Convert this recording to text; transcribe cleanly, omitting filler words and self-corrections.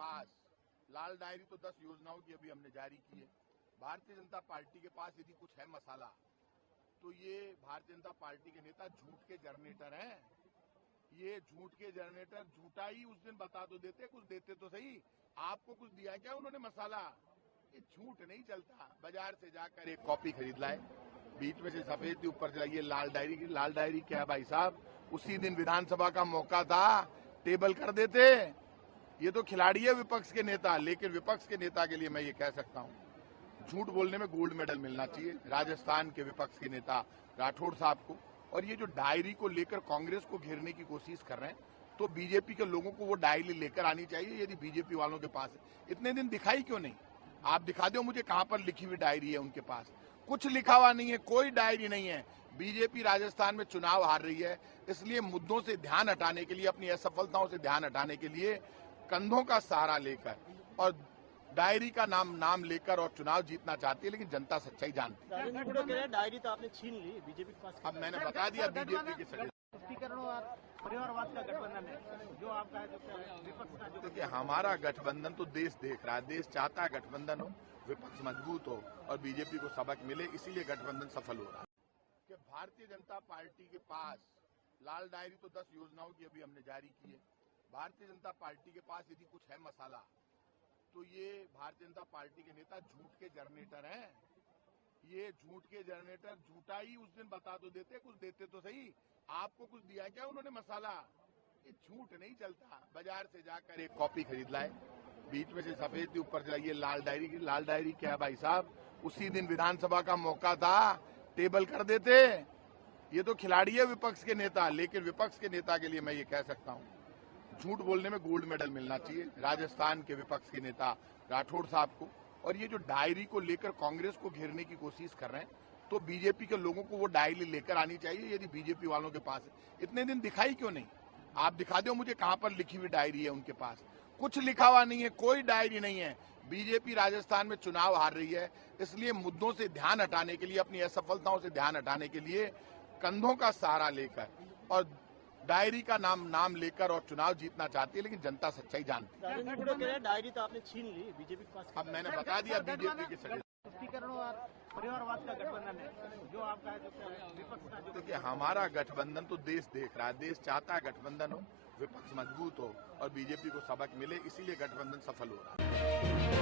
पास लाल diary तो 10 योजनाओं की अभी हमने जारी की है। भारतीय जनता पार्टी के पास यदि कुछ है मसाला तो ये भारतीय जनता पार्टी के नेता झूठ के जनरेटर हैं। ये झूठ के जनरेटर झूठा ही उस दिन बता तो देते, कुछ देते तो सही। आपको कुछ दिया क्या उन्होंने मसाला? ये झूठ नहीं चलता। बाजार से जाकर एक कॉपी खरीद लाए, बीच में से सफेद थी, ऊपर से ये लाल डायरी की। लाल डायरी क्या है भाई साहब? उसी दिन विधानसभा का मौका था, टेबल कर देते। ये तो खिलाड़ी है विपक्ष के नेता, लेकिन विपक्ष के नेता के लिए मैं ये कह सकता हूँ, झूठ बोलने में गोल्ड मेडल मिलना चाहिए राजस्थान के विपक्ष के नेता राठौड़ साहब को। और ये जो डायरी को लेकर कांग्रेस को घेरने की कोशिश कर रहे हैं, तो बीजेपी के लोगों को वो डायरी लेकर आनी चाहिए यदि बीजेपी वालों के पास है। इतने दिन दिखाई क्यों नहीं? आप दिखा दो मुझे कहां पर लिखी हुई डायरी है उनके पास। कुछ लिखा हुआ नहीं है, कोई डायरी नहीं है। बीजेपी राजस्थान में चुनाव हार रही है, इसलिए मुद्दों से ध्यान हटाने के लिए, अपनी असफलताओं से ध्यान हटाने के लिए कंधों का सहारा लेकर और डायरी का नाम लेकर और चुनाव जीतना चाहती है, लेकिन जनता सच्चाई जानती है। डायरी तो आपने छीन ली बीजेपी के पास। अब मैंने बता दिया बीजेपी के सभी। तुष्टीकरण और परिवारवाद का गठबंधन है जो आपका विपक्ष का जो। देखिए, हमारा गठबंधन तो देश देख रहा है, देश चाहता है गठबंधन हो, विपक्ष मजबूत हो और बीजेपी को सबक मिले, इसीलिए गठबंधन सफल हो रहा है। कि भारतीय जनता पार्टी के पास लाल डायरी तो 10 योजनाओं की अभी हमने जारी की है। भारतीय जनता पार्टी के पास यदि कुछ है मसाला तो ये भारतीय जनता पार्टी के नेता झूठ के जनरेटर हैं। ये झूठ के जनरेटर झूठा ही उस दिन बता तो देते, कुछ देते तो सही। आपको कुछ दिया क्या उन्होंने मसाला? ये झूठ नहीं चलता। बाजार से जाकर एक कॉपी खरीद लाए, बीच में से सफेद थी, ऊपर से ये लाल डायरी की। लाल डायरी क्या है भाई साहब? उसी दिन विधानसभा का मौका था, टेबल कर देते। ये तो खिलाड़ी है विपक्ष के नेता, लेकिन विपक्ष के नेता के लिए मैं ये कह सकता हूँ, झूठ बोलने में गोल्ड मेडल मिलना चाहिए राजस्थान के विपक्ष के नेता राठौड़ साहब को। और ये जो डायरी को लेकर कांग्रेस को घेरने की कोशिश कर रहे हैं, तो बीजेपी के लोगों को वो डायरी लेकर आनी चाहिए यदि बीजेपी वालों के पास है। इतने दिन दिखाई क्यों नहीं? आप दिखा दो मुझे कहां पर लिखी हुई डायरी है उनके पास। कुछ लिखा हुआ नहीं है, कोई डायरी नहीं है। बीजेपी राजस्थान में चुनाव हार रही है, इसलिए मुद्दों से ध्यान हटाने के लिए, अपनी असफलताओं से ध्यान हटाने के लिए कंधों का सहारा लेकर और डायरी का नाम लेकर और चुनाव जीतना चाहती है, लेकिन जनता सच्चाई जानती है। डायरी तो आपने छीन ली बीजेपी के पास। अब मैंने बता दिया बीजेपी के सभी। तुष्टीकरण और परिवारवाद का गठबंधन है जो आपका विपक्ष का जो। देखिए, हमारा गठबंधन तो देश देख रहा है, देश चाहता है गठबंधन हो, विपक्ष मजबूत हो और बीजेपी को सबक मिले, इसीलिए गठबंधन सफल हो रहा है।